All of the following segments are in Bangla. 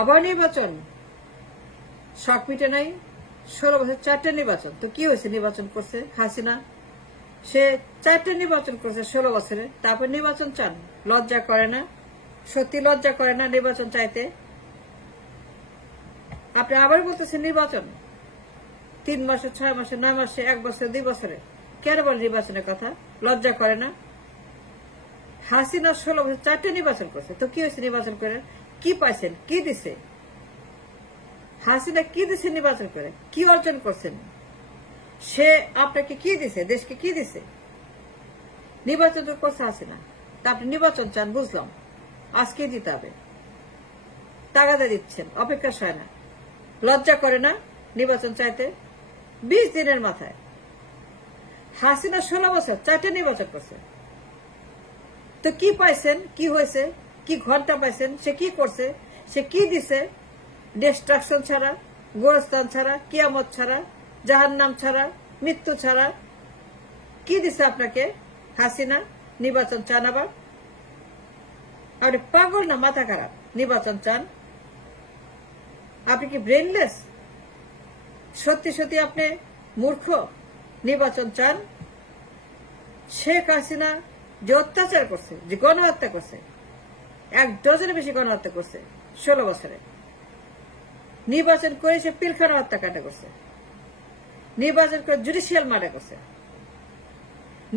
আবার নির্বাচন, শখ মিটে নাই। 16 বছর 4টে নির্বাচন, তো কি হয়েছে? নির্বাচন করছে হাসিনা, সে 4টে নির্বাচন করছে 16 বছরে, তারপর নির্বাচন চান। লজ্জা করে না? সত্যি লজ্জা করে না নির্বাচন চাইতে? আপনি আবার বলতেছেন নির্বাচন 3 মাসে, 6 মাসে, 9 মাসে, 1 বছরে, 2 বছরে, কেন বল নির্বাচনের কথা? লজ্জা করে না? হাসিনা 16 বছর 4টে নির্বাচন করছে, তো কি হয়েছে নির্বাচন করে? কি পাইছেন? কি দিছে হাসিনা? কি দিছে নির্বাচন করে? কি অর্জন করছেন? সে আপনাকে কি দিছে? দেশকে কি দিছে? নির্বাচন তো করছে হাসিনা, তা আপনি নির্বাচন চান, বুঝলাম, আজকে দিতে হবে, তাগাদা দিচ্ছেন, অপেক্ষা হয় না। লজ্জা করে না নির্বাচন চাইতে? 20 দিনের মাথায় হাসিনা 16 বছর 4টে নির্বাচন করছে, তো কি পাইছেন? কি হয়েছে? কি ঘন্টা পাইছেন? সে কি করছে? সে কি দিছে? ডিস্ট্রাকশন ছাড়া, গোরস্থান ছাড়া, কিয়ামত ছাড়া, জাহান্নাম ছাড়া, মৃত্যু ছাড়া কি দিছে আপনাকে হাসিনা? নির্বাচন চান আবার? আপনি পাগল না মাথা খারাপ? নির্বাচন চান? আপনি কি ব্রেনলেস? সত্যি সত্যি আপনি মূর্খ? নির্বাচন চান? শেখ হাসিনা যে অত্যাচার করছে, যে গণহত্যা করছে, 1 ডজনের বেশি গণহত্যা করছে 16 বছরে, নির্বাচন করে সে পিলখানা হত্যাকাণ্ড করছে, নির্বাচন করে জুডিশিয়াল মার্ডার করছে,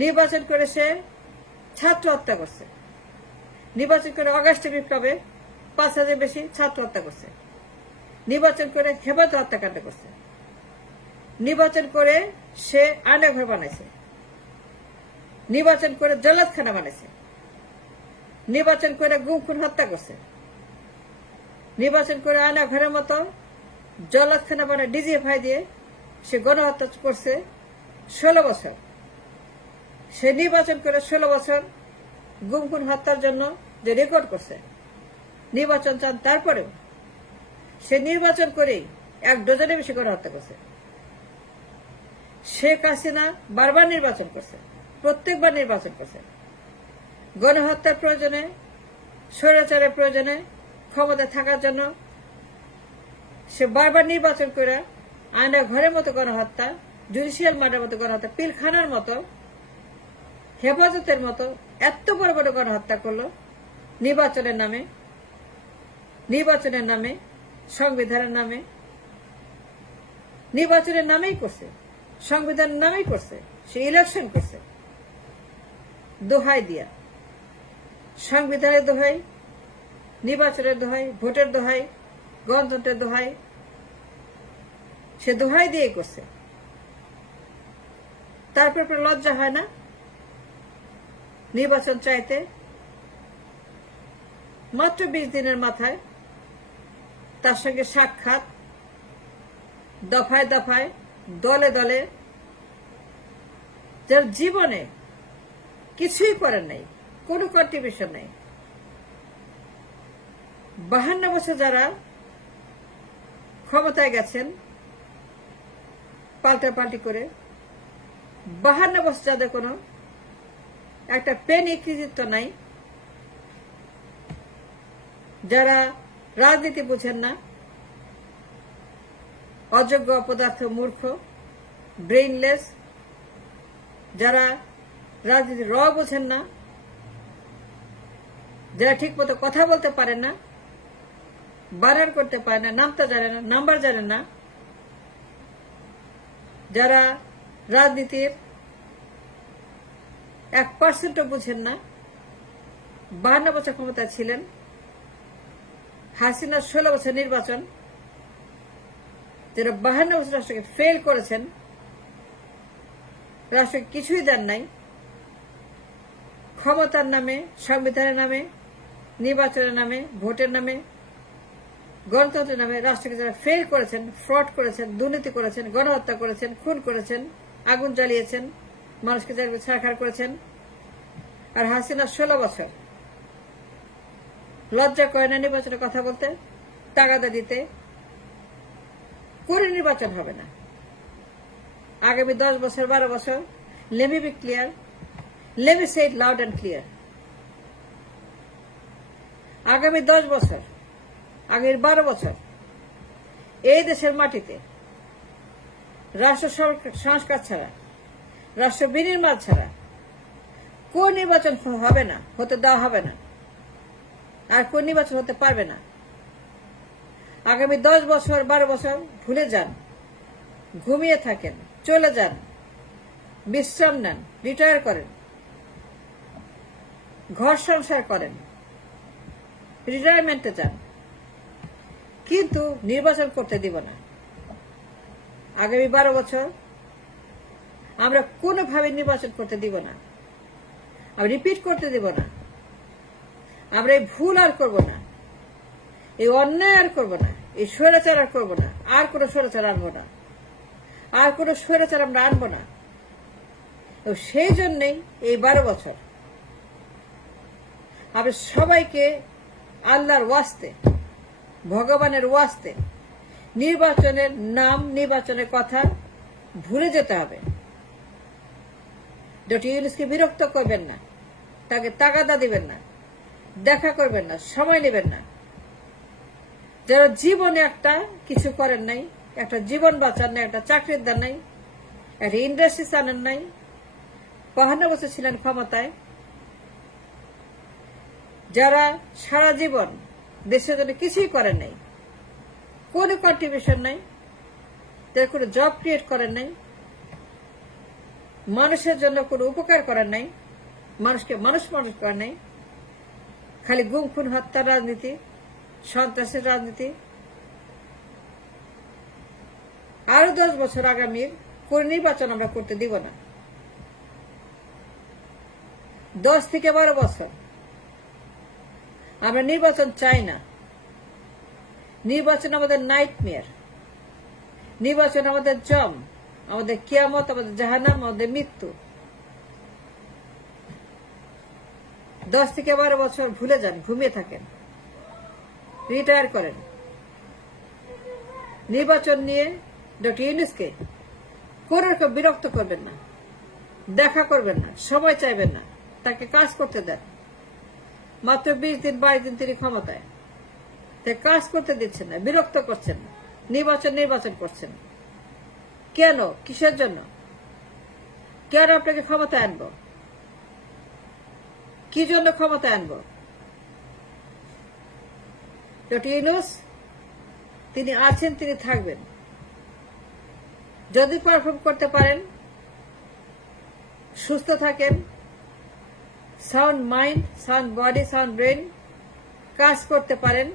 নির্বাচন করে সে ছাত্র হত্যা করছে, নির্বাচন করে অগাস্টের বিপ্লবে 5,000 বেশি ছাত্র হত্যা করছে, নির্বাচন করে হেফাজত হত্যাকাণ্ড করছে, নির্বাচন করে সে আয়নাঘর বানাইছে, নির্বাচন করে জল্লাদখানা বানাইছে, নির্বাচন করে গুম খুন হত্যা করছে, নির্বাচন করে আয়নাঘরের মতো জল্লাদখানা বানায় ডিজিএফআই দিয়ে সে গণহত্যা করছে 16 বছর। সে নির্বাচন করে 16 বছর গুম খুন হত্যার জন্য যে রেকর্ড করছে, নির্বাচন চান তারপরেও? সে নির্বাচন করেই 1 ডজনের বেশি গণহত্যা করছে। শেখ হাসিনা বারবার নির্বাচন করছে, প্রত্যেকবার নির্বাচন করছে, গণহত্যার প্রয়োজনে, স্বৈরাচারের প্রয়োজনে, ক্ষমতায় থাকার জন্য সে বারবার নির্বাচন করে আয়না ঘরের মতো গণহত্যা, জুডিশিয়াল মার্ডার মতো গণহত্যা, পিলখানার মতো, হেফাজতের মতো এত বড় বড় গণহত্যা করলো নির্বাচনের নামে, নির্বাচনের নামে, সংবিধানের নামে। নির্বাচনের নামেই করছে, সংবিধানের নামেই করছে, সে ইলেকশন করছে দোহাই দিয়া, সংবিধানের দোহাই, নির্বাচনের দোহাই, ভোটের দোহাই, গণতন্ত্রের দোহাই, সে দোহাই দিয়ে করছে। তারপর লজ্জা হয় না নির্বাচন চাইতে? মাত্র 20 দিনের মাথায় তার সঙ্গে সাক্ষাৎ, দফায় দফায়, দলে দলে, যার জীবনে কিছুই করেন নাই, কোনো কন্ট্রিবিউশন নাই। 52 বছর যারা ক্ষমতায় গেছেন পাল্টাপাল্টি করে, 52 বছর যাদের কোনো একটা পেনি কৃতিত্ব নাই, যারা রাজনীতি বুঝেন না, অযোগ্য, অপদার্থ, মূর্খ, ব্রেইনলেস, যারা রাজনীতি বোঝেন না, যারা ঠিক মতো কথা বলতে পারেন না, বানান করতে পারেন না, নামতে জানেন না, নাম্বার জানেন না, যারা রাজনীতির 1% বুঝেন না, 52 বছর ক্ষমতায় ছিলেন। হাসিনা 16 বছর নির্বাচন, যারা 52 বছর রাষ্ট্রকে ফেল করেছেন, রাষ্ট্রকে কিছুই দেন নাই, ক্ষমতার নামে, সংবিধানের নামে, নির্বাচনের নামে, ভোটের নামে, গণতন্ত্রের নামে রাষ্ট্রকে যারা ফেল করেছেন, ফ্রড করেছেন, দুর্নীতি করেছেন, গণহত্যা করেছেন, খুন করেছেন, আগুন জ্বালিয়েছেন, মানুষকে ছাড়খাড় করেছেন। আর হাসিনা 16 বছর লজ্জা করে না নির্বাচনের কথা বলতে, তাগাদা দিতে? করে নির্বাচন হবে না আগামী 10 বছর, 12 বছর। Let me be clear, let me say it loud and clear. আগামী 10 বছর আগের 12 বছর এই দেশের মাটিতে রাষ্ট্র সংস্কার ছাড়া, রাষ্ট্র বিনির্মাণ ছাড়া কোন নির্বাচন হবে না, হতে দেওয়া হবে না, আর কোন নির্বাচন হতে পারবে না। আগামী 10 বছর 12 বছর ভুলে যান, ঘুমিয়ে থাকেন, চলে যান, বিশ্রাম নেন, রিটায়ার করেন, ঘর সংসার করেন, রিটায়ারমেন্টে যান, কিন্তু নির্বাচন করতে দিব না। আগামী 12 বছর আমরা কোনোভাবে নির্বাচন করতে দিব না, আমরা রিপিট করতে দিব না, আমরা এই ভুল আর করব না, এই অন্যায় আর করব না, এই স্বৈরাচার আর করব না, আর কোনো স্বৈরাচার আনবো না, আর কোনো স্বৈরাচার আমরা আনবো না। সেই জন্যই এই 12 বছর আমরা সবাইকে আল্লাহর ওয়াস্তে, ভগবানের ওয়াস্তে নির্বাচনের নাম, নির্বাচনের কথা ভুলে যেতে হবে। ডক্টর ইউনূসকে বিরক্ত করবেন না, তাকে তাগাদা দিবেন না, দেখা করবেন না, সময় নেবেন না। যারা জীবনে একটা কিছু করেন নাই, একটা জীবন বাঁচান নাই, একটা চাকরির দেন নাই, একটা ইন্ডাস্ট্রি আনেন নাই, 52 বছর ছিলেন ক্ষমতায়, যারা সারা জীবন দেশের জন্য কিছুই করেন নাই, কোনো কন্ট্রিবিউশন নাই, যারা কোনো জব ক্রিয়েট করেন নাই, মানুষের জন্য কোনো উপকার করেন নাই, মানুষকে মানুষ করেন নাই, খালি গুম খুন হত্যার রাজনীতি, সন্ত্রাসের রাজনীতি। আরো 10 বছর আগামীর কোন নির্বাচন আমরা করতে দিব না। 10 থেকে 12 বছর আমরা নির্বাচন চাই না। নির্বাচন আমাদের নাইটমেয়ার, নির্বাচন আমাদের জম, আমাদের কিয়ামত, আমাদের জাহান্নাম, আমাদের মৃত্যু। 10 থেকে 12 বছর ভুলে যান, ঘুমিয়ে থাকেন, রিটায়ার করেন। নির্বাচন নিয়ে ডক্টর ইউনূসকে কোন রকম বিরক্ত করবেন না, দেখা করবেন না, সময় চাইবেন না, তাকে কাজ করতে দেন। মাত্র 20 দিন 22 দিন তিনি ক্ষমতায়, তাই কাজ করতে দিচ্ছেন না, বিরক্ত করছেন না, নির্বাচন করছেন। কেন? কিসের জন্য? কেন আপনাকে ক্ষমতায় আনবো? কি জন্য ক্ষমতায় আনবো? ডক্টর ইউনূস তিনি আছেন, তিনি থাকবেন। যদি পারফর্ম করতে পারেন, সুস্থ থাকেন, sound mind, sound body, sound brain, কাজ করতে পারেন,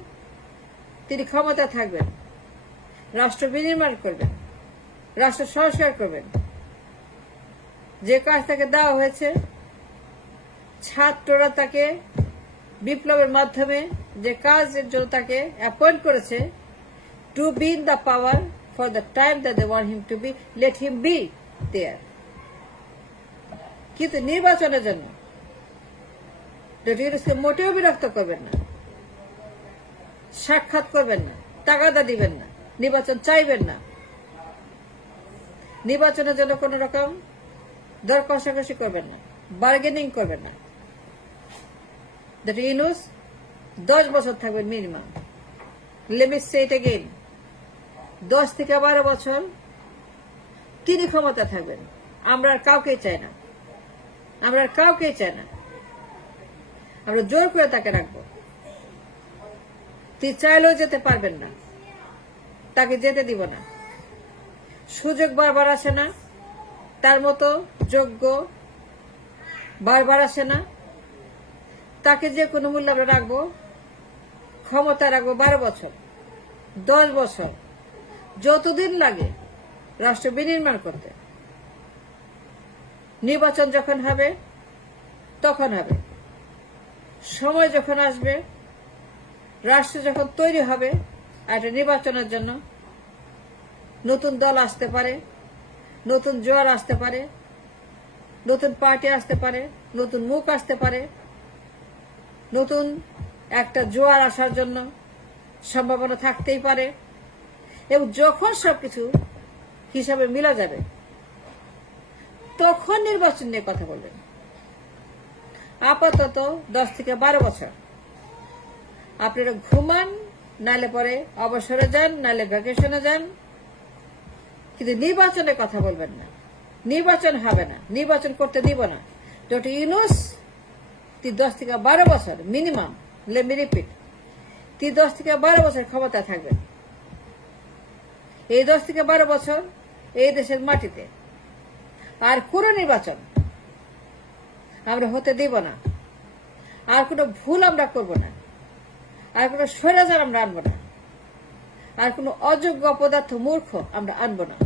তিনি ক্ষমতা থাকবেন, রাষ্ট্র বিনির্মাণ করবেন, রাষ্ট্র সংস্কার করবেন। যে কাজ তাকে দেওয়া হয়েছে, ছাত্ররা তাকে বিপ্লবের মাধ্যমে যে কাজের জন্য তাকে অ্যাপয়েন্ট করেছে, to be in the power for the time that they want him to be, let him be there. কিন্তু নির্বাচনের জন্য ডক্টর ইউনূসকে মোটেও বিরক্ত করবেন না, সাক্ষাৎ করবেন না, তাগাদা দিবেন না, নির্বাচন চাইবেন না, নির্বাচনের জন্য কোন রকম দর কষাকষি করবেন না, বার্গেনিং করবেন না। ডক্টর ইউনূস 10 বছর থাকবেন মিনিমাম। লেট মি সে ইট এগেইন, 10 থেকে 12 বছর তিনি ক্ষমতা থাকবেন। আমরা আর কাউকেই চাই না, আমরা আর কাউকেই চাই না। আমরা জোর করে তাকে রাখবো। তিনি চাইলেও যেতে পারবেন না, তাকে যেতে দিব না। সুযোগ বারবার আসে না, তার মতো যোগ্য বারবার আসে না। তাকে যে কোনো মূল্যে আমরা রাখবো, ক্ষমতা রাখবো 12 বছর, 10 বছর, যতদিন লাগে রাষ্ট্র বিনির্মাণ করতে। নির্বাচন যখন হবে তখন হবে, সময় যখন আসবে, রাষ্ট্র যখন তৈরি হবে, একটা নির্বাচনের জন্য নতুন দল আসতে পারে, নতুন জোয়ার আসতে পারে, নতুন পার্টি আসতে পারে, নতুন মুখ আসতে পারে, নতুন একটা জোয়ার আসার জন্য সম্ভাবনা থাকতেই পারে। এবং যখন সবকিছু হিসাবে মিলা যাবে, তখন নির্বাচন নিয়ে কথা বলবেন। আপাতত 10 থেকে 12 বছর আপনারা ঘুমান, নাহলে পরে অবসরে যান, নাহলে ভ্যাকেশনে যান, কিন্তু নির্বাচনের কথা বলবেন না। নির্বাচন হবে না, নির্বাচন করতে দিব না। ডক্টর ইউনূস 10 থেকে 12 বছর মিনিমাম, লেট মি রিপিট, 10 থেকে 12 বছর ক্ষমতা থাকবেন। এই 10 থেকে 12 বছর এই দেশের মাটিতে আর কোন নির্বাচন আমরা হতে দিব না। আর কোনো ভুল আমরা করব না, আর কোনো স্বৈরাচার আমরা আনবো না, আর কোনো অযোগ্য অপদার্থ মূর্খ আমরা আনবো না।